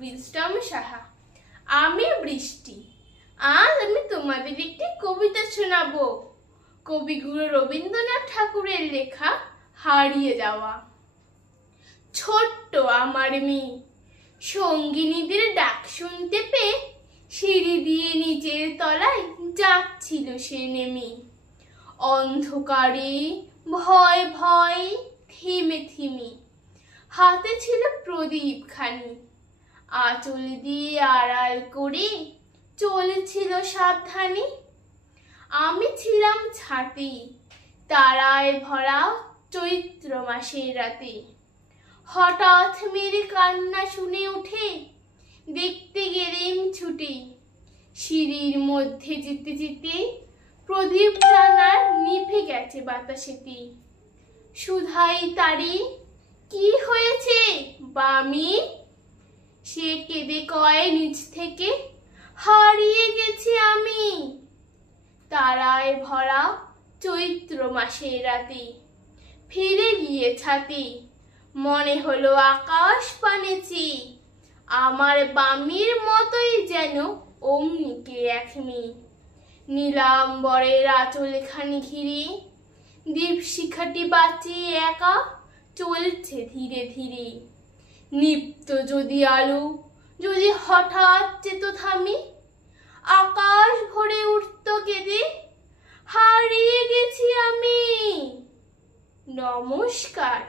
Wisdom Saha. আমি বৃষ্টি। আজ আমি তোমাদের একটি কবিতা শোনাবো। কবিগুরু রবীন্দ্রনাথ ঠাকুরের লেখা হারিয়ে যাওয়া। ছোট্ট আমার মেয়ে সঙ্গিনীদের ডাক শুনতে পেয়ে সিঁড়ি দিয়ে নিচের তলায় যাচ্ছিল সে নেমে। অন্ধকারে ভয় ভয় থিমে থিমে হাতে ছিল প্রদীপ খানি, আঁচল দিয়ে আড়াল করে চলেছিল সাবধানে। আমি ছিলাম ছাতে তারায় ভরা চৈত্র মাসের রাতে। হঠাৎ মেরে কান্না শুনে উঠে দেখতে গেলেম ছুটে। সিঁড়ির মধ্যে যেতে যেতে প্রদীপ টানার নিভে গেছে বাতাসেতে। সুধাই তারি, কি হয়েছে বামি? সে কেঁদে কয় নিচ থেকে, হারিয়ে গেছি আমি তারায় ভরা চৈত্র মাসের রাতে। ফিরে গিয়ে ছাতে মনে হলো আকাশ পানে চেয়ে আমার বামির মতোই যেন অমনিকে এক মেয়ে। নীলাম্বরের আঁচলখানি ঘিরে দীপশিখাটি বাঁচিয়ে একা চলছে ধীরে ধীরে। নিপ্ত যদি আলো যদি হঠাৎ যেত থামি, আকাশ ভরে উঠত কেঁদে, হারিয়ে গেছি আমি। নমস্কার।